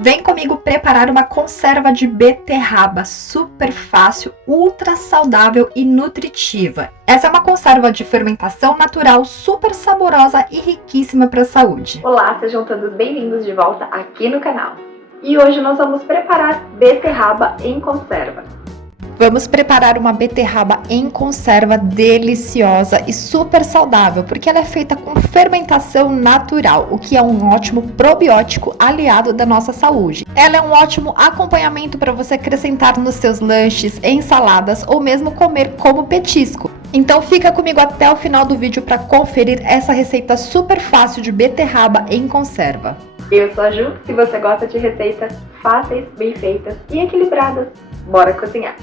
Vem comigo preparar uma conserva de beterraba super fácil, ultra saudável e nutritiva. Essa é uma conserva de fermentação natural, super saborosa e riquíssima para a saúde. Olá, sejam todos bem-vindos de volta aqui no canal. E hoje nós vamos preparar beterraba em conserva. Vamos preparar uma beterraba em conserva deliciosa e super saudável, porque ela é feita com fermentação natural, o que é um ótimo probiótico aliado da nossa saúde. Ela é um ótimo acompanhamento para você acrescentar nos seus lanches, ensaladas ou mesmo comer como petisco. Então fica comigo até o final do vídeo para conferir essa receita super fácil de beterraba em conserva. Eu sou a Ju, se você gosta de receitas fáceis, bem feitas e equilibradas, bora cozinhar!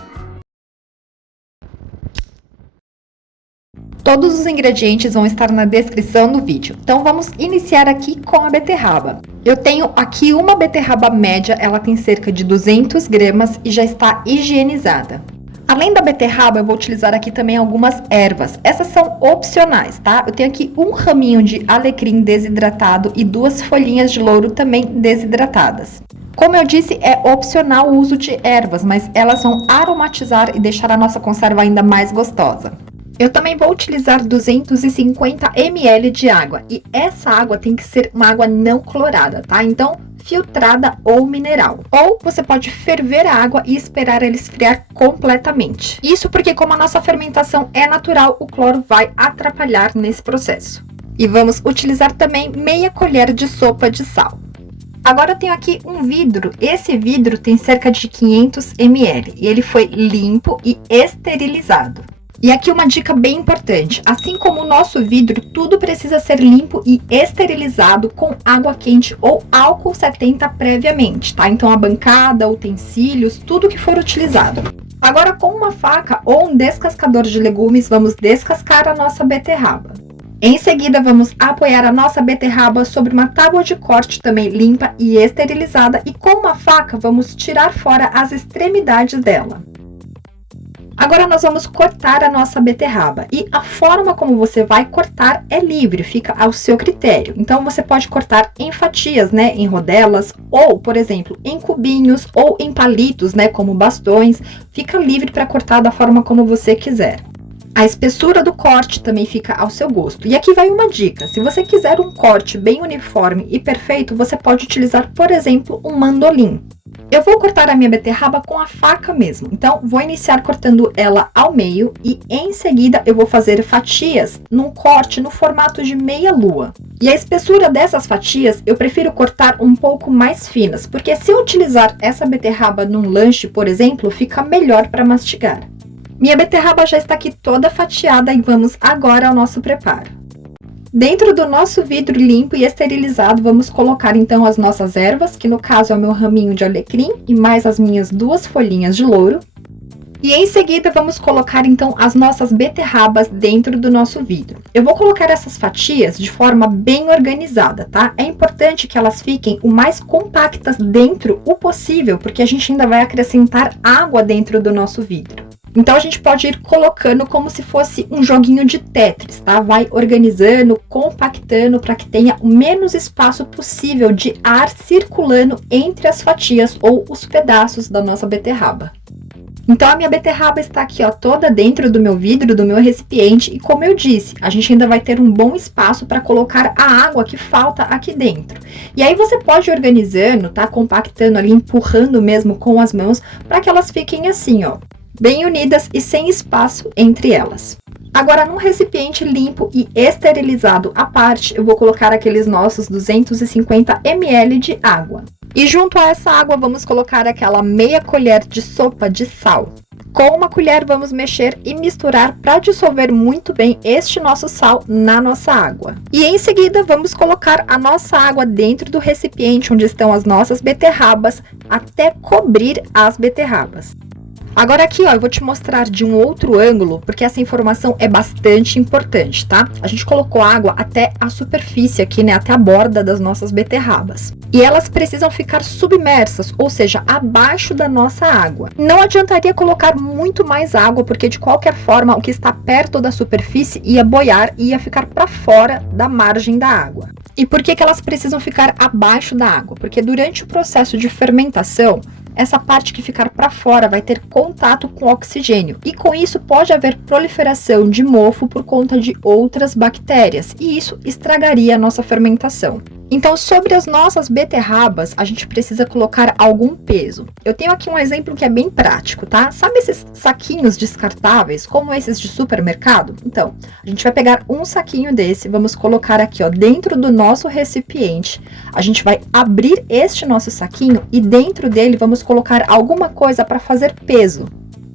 Todos os ingredientes vão estar na descrição do vídeo. Então vamos iniciar aqui com a beterraba. Eu tenho aqui uma beterraba média, ela tem cerca de 200 gramas e já está higienizada. Além da beterraba, eu vou utilizar aqui também algumas ervas. Essas são opcionais, tá? Eu tenho aqui um raminho de alecrim desidratado e 2 folhinhas de louro também desidratadas. Como eu disse, é opcional o uso de ervas, mas elas vão aromatizar e deixar a nossa conserva ainda mais gostosa. Eu também vou utilizar 250 ml de água e essa água tem que ser uma água não clorada, tá? Então, filtrada ou mineral. Ou você pode ferver a água e esperar ela esfriar completamente. Isso porque como a nossa fermentação é natural, o cloro vai atrapalhar nesse processo. E vamos utilizar também meia colher de sopa de sal. Agora eu tenho aqui um vidro, esse vidro tem cerca de 500 ml e ele foi limpo e esterilizado. E aqui uma dica bem importante, assim como o nosso vidro, tudo precisa ser limpo e esterilizado com água quente ou álcool 70 previamente, tá? Então a bancada, utensílios, tudo que for utilizado. Agora com uma faca ou um descascador de legumes, vamos descascar a nossa beterraba. Em seguida, vamos apoiar a nossa beterraba sobre uma tábua de corte também limpa e esterilizada e com uma faca vamos tirar fora as extremidades dela. Agora nós vamos cortar a nossa beterraba e a forma como você vai cortar é livre, fica ao seu critério. Então você pode cortar em fatias, né, em rodelas ou, por exemplo, em cubinhos ou em palitos, né, como bastões. Fica livre para cortar da forma como você quiser. A espessura do corte também fica ao seu gosto. E aqui vai uma dica, se você quiser um corte bem uniforme e perfeito, você pode utilizar, por exemplo, um mandolim. Eu vou cortar a minha beterraba com a faca mesmo, então vou iniciar cortando ela ao meio e em seguida eu vou fazer fatias num corte no formato de meia lua. E a espessura dessas fatias eu prefiro cortar um pouco mais finas, porque se eu utilizar essa beterraba num lanche, por exemplo, fica melhor para mastigar. Minha beterraba já está aqui toda fatiada e vamos agora ao nosso preparo. Dentro do nosso vidro limpo e esterilizado, vamos colocar então as nossas ervas, que no caso é o meu raminho de alecrim e mais as minhas 2 folhinhas de louro. E em seguida vamos colocar então as nossas beterrabas dentro do nosso vidro. Eu vou colocar essas fatias de forma bem organizada, tá? É importante que elas fiquem o mais compactas dentro o possível, porque a gente ainda vai acrescentar água dentro do nosso vidro. Então, a gente pode ir colocando como se fosse um joguinho de Tetris, tá? Vai organizando, compactando para que tenha o menos espaço possível de ar circulando entre as fatias ou os pedaços da nossa beterraba. Então, a minha beterraba está aqui, ó, toda dentro do meu vidro, do meu recipiente. E como eu disse, a gente ainda vai ter um bom espaço para colocar a água que falta aqui dentro. E aí, você pode ir organizando, tá? Compactando ali, empurrando mesmo com as mãos, para que elas fiquem assim, ó, bem unidas e sem espaço entre elas. Agora, num recipiente limpo e esterilizado à parte, eu vou colocar aqueles nossos 250 ml de água. E junto a essa água, vamos colocar aquela meia colher de sopa de sal. Com uma colher, vamos mexer e misturar para dissolver muito bem este nosso sal na nossa água. E em seguida, vamos colocar a nossa água dentro do recipiente onde estão as nossas beterrabas até cobrir as beterrabas. Agora aqui, ó, eu vou te mostrar de um outro ângulo, porque essa informação é bastante importante, tá? A gente colocou água até a superfície aqui, né, até a borda das nossas beterrabas. E elas precisam ficar submersas, ou seja, abaixo da nossa água. Não adiantaria colocar muito mais água, porque de qualquer forma, o que está perto da superfície ia boiar e ia ficar para fora da margem da água. E por que elas precisam ficar abaixo da água? Porque durante o processo de fermentação, essa parte que ficar para fora vai ter contato com oxigênio e com isso pode haver proliferação de mofo por conta de outras bactérias e isso estragaria a nossa fermentação. Então, sobre as nossas beterrabas, a gente precisa colocar algum peso. Eu tenho aqui um exemplo que é bem prático, tá? Sabe esses saquinhos descartáveis, como esses de supermercado? Então, a gente vai pegar um saquinho desse, vamos colocar aqui, ó, dentro do nosso recipiente. A gente vai abrir este nosso saquinho e dentro dele vamos colocar alguma coisa para fazer peso.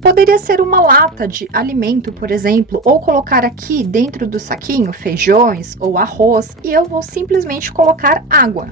Poderia ser uma lata de alimento, por exemplo, ou colocar aqui dentro do saquinho feijões ou arroz e eu vou simplesmente colocar água.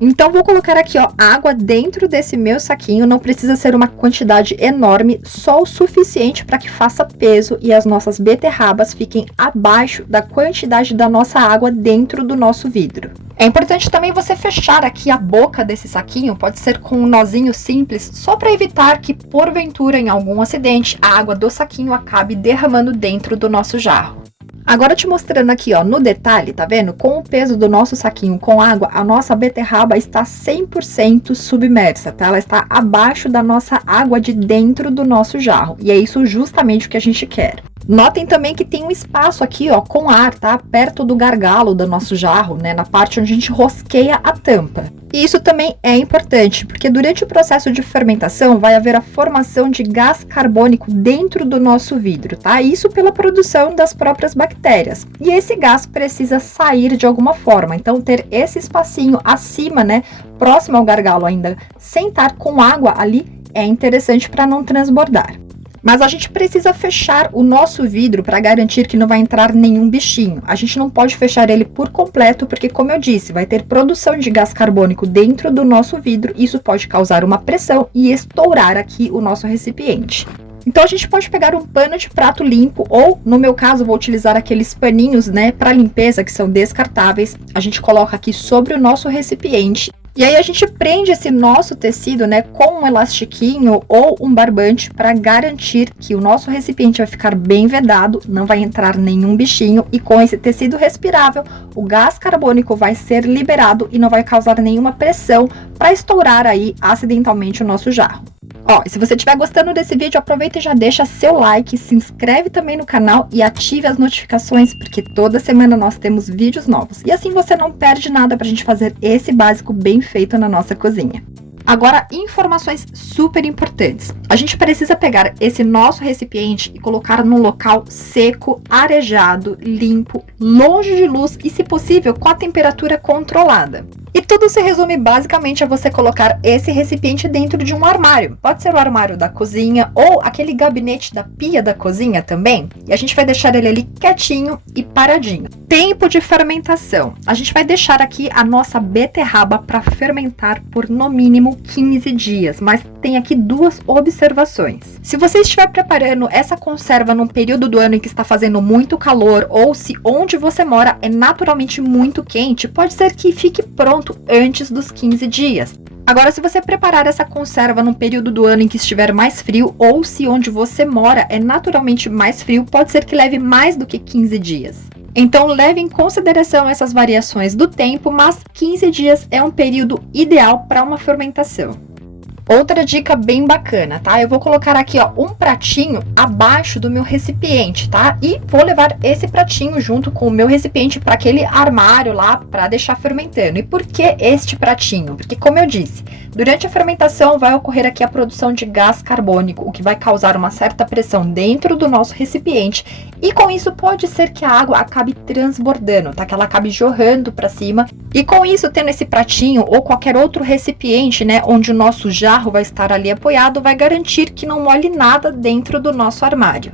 Então, vou colocar aqui, ó, água dentro desse meu saquinho, não precisa ser uma quantidade enorme, só o suficiente para que faça peso e as nossas beterrabas fiquem abaixo da quantidade da nossa água dentro do nosso vidro. É importante também você fechar aqui a boca desse saquinho, pode ser com um nozinho simples, só para evitar que, porventura, em algum acidente, a água do saquinho acabe derramando dentro do nosso jarro. Agora te mostrando aqui, ó, no detalhe, tá vendo? Com o peso do nosso saquinho com água, a nossa beterraba está 100% submersa, tá? Ela está abaixo da nossa água de dentro do nosso jarro. E é isso justamente o que a gente quer. Notem também que tem um espaço aqui, ó, com ar, tá? Perto do gargalo do nosso jarro, né? Na parte onde a gente rosqueia a tampa. E isso também é importante, porque durante o processo de fermentação vai haver a formação de gás carbônico dentro do nosso vidro, tá? Isso pela produção das próprias bactérias. E esse gás precisa sair de alguma forma, então ter esse espacinho acima, né? Próximo ao gargalo ainda, sem estar com água ali, é interessante para não transbordar. Mas a gente precisa fechar o nosso vidro para garantir que não vai entrar nenhum bichinho. A gente não pode fechar ele por completo, porque, como eu disse, vai ter produção de gás carbônico dentro do nosso vidro. Isso pode causar uma pressão e estourar aqui o nosso recipiente. Então, a gente pode pegar um pano de prato limpo ou, no meu caso, vou utilizar aqueles paninhos, né, para limpeza, que são descartáveis. A gente coloca aqui sobre o nosso recipiente. E aí a gente prende esse nosso tecido, né, com um elastiquinho ou um barbante para garantir que o nosso recipiente vai ficar bem vedado, não vai entrar nenhum bichinho e com esse tecido respirável, o gás carbônico vai ser liberado e não vai causar nenhuma pressão para estourar aí acidentalmente o nosso jarro. Ó, e se você estiver gostando desse vídeo, aproveita e já deixa seu like, se inscreve também no canal e ative as notificações, porque toda semana nós temos vídeos novos. E assim você não perde nada pra gente fazer esse básico bem feito na nossa cozinha. Agora, informações super importantes. A gente precisa pegar esse nosso recipiente e colocar num local seco, arejado, limpo, longe de luz e, se possível, com a temperatura controlada. E tudo se resume basicamente a você colocar esse recipiente dentro de um armário. Pode ser o armário da cozinha ou aquele gabinete da pia da cozinha também. E a gente vai deixar ele ali quietinho e paradinho. Tempo de fermentação. A gente vai deixar aqui a nossa beterraba para fermentar por no mínimo 15 dias. Mas tem aqui duas observações. Se você estiver preparando essa conserva num período do ano em que está fazendo muito calor ou se onde você mora é naturalmente muito quente, pode ser que fique pronto antes dos 15 dias. Agora, se você preparar essa conserva num período do ano em que estiver mais frio ou se onde você mora é naturalmente mais frio, pode ser que leve mais do que 15 dias. Então, leve em consideração essas variações do tempo, mas 15 dias é um período ideal para uma fermentação. Outra dica bem bacana, tá? Eu vou colocar aqui, ó, um pratinho abaixo do meu recipiente, tá? E vou levar esse pratinho junto com o meu recipiente para aquele armário lá para deixar fermentando. E por que este pratinho? Porque, como eu disse, durante a fermentação vai ocorrer aqui a produção de gás carbônico, o que vai causar uma certa pressão dentro do nosso recipiente. E com isso pode ser que a água acabe transbordando, tá? Que ela acabe jorrando para cima. E com isso, tendo esse pratinho ou qualquer outro recipiente, né, onde o nosso jarro vai estar ali apoiado, vai garantir que não molhe nada dentro do nosso armário.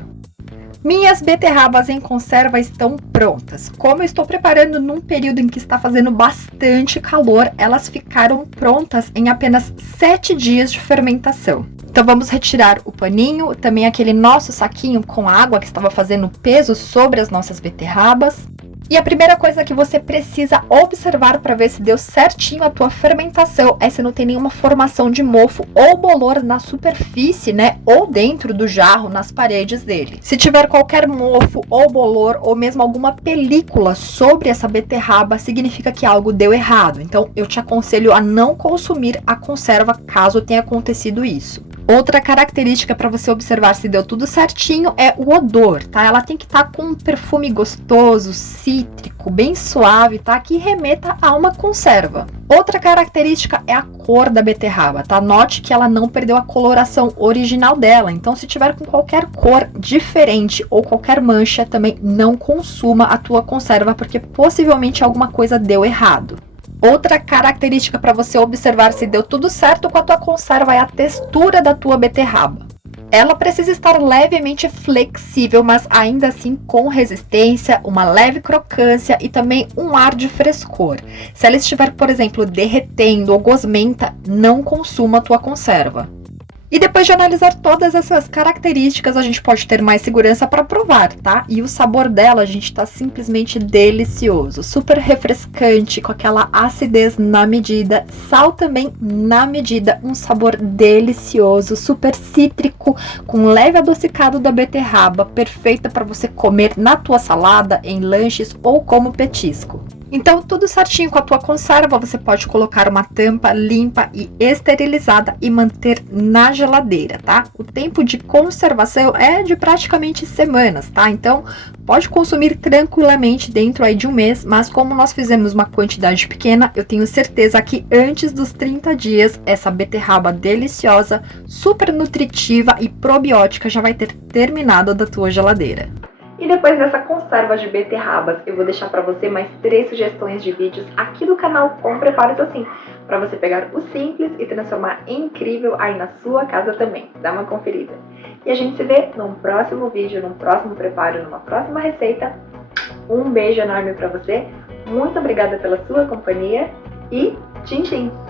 Minhas beterrabas em conserva estão prontas. Como eu estou preparando num período em que está fazendo bastante calor, elas ficaram prontas em apenas 7 dias de fermentação. Então vamos retirar o paninho, também aquele nosso saquinho com água que estava fazendo peso sobre as nossas beterrabas. E a primeira coisa que você precisa observar para ver se deu certinho a tua fermentação é se não tem nenhuma formação de mofo ou bolor na superfície, né, ou dentro do jarro, nas paredes dele. Se tiver qualquer mofo ou bolor ou mesmo alguma película sobre essa beterraba, significa que algo deu errado. Então eu te aconselho a não consumir a conserva caso tenha acontecido isso. Outra característica para você observar se deu tudo certinho é o odor, tá? Ela tem que estar com um perfume gostoso, cítrico, bem suave, tá? Que remeta a uma conserva. Outra característica é a cor da beterraba, tá? Note que ela não perdeu a coloração original dela, então se tiver com qualquer cor diferente ou qualquer mancha, também não consuma a tua conserva, porque possivelmente alguma coisa deu errado. Outra característica para você observar se deu tudo certo com a tua conserva é a textura da tua beterraba. Ela precisa estar levemente flexível, mas ainda assim com resistência, uma leve crocância e também um ar de frescor. Se ela estiver, por exemplo, derretendo ou gosmenta, não consuma a tua conserva. E depois de analisar todas essas características, a gente pode ter mais segurança para provar, tá? E o sabor dela, gente, tá simplesmente delicioso, super refrescante, com aquela acidez na medida, sal também na medida, um sabor delicioso, super cítrico, com leve adocicado da beterraba, perfeita para você comer na tua salada, em lanches ou como petisco. Então, tudo certinho com a tua conserva, você pode colocar uma tampa limpa e esterilizada e manter na geladeira, tá? O tempo de conservação é de praticamente semanas, tá? Então, pode consumir tranquilamente dentro aí de um mês, mas como nós fizemos uma quantidade pequena, eu tenho certeza que antes dos 30 dias, essa beterraba deliciosa, super nutritiva e probiótica já vai ter terminado da tua geladeira. E depois dessa conserva de beterrabas, eu vou deixar para você mais 3 sugestões de vídeos aqui do canal com preparos assim, para você pegar o simples e transformar em incrível aí na sua casa também. Dá uma conferida. E a gente se vê num próximo vídeo, num próximo preparo, numa próxima receita. Um beijo enorme para você, muito obrigada pela sua companhia e tchim tchim!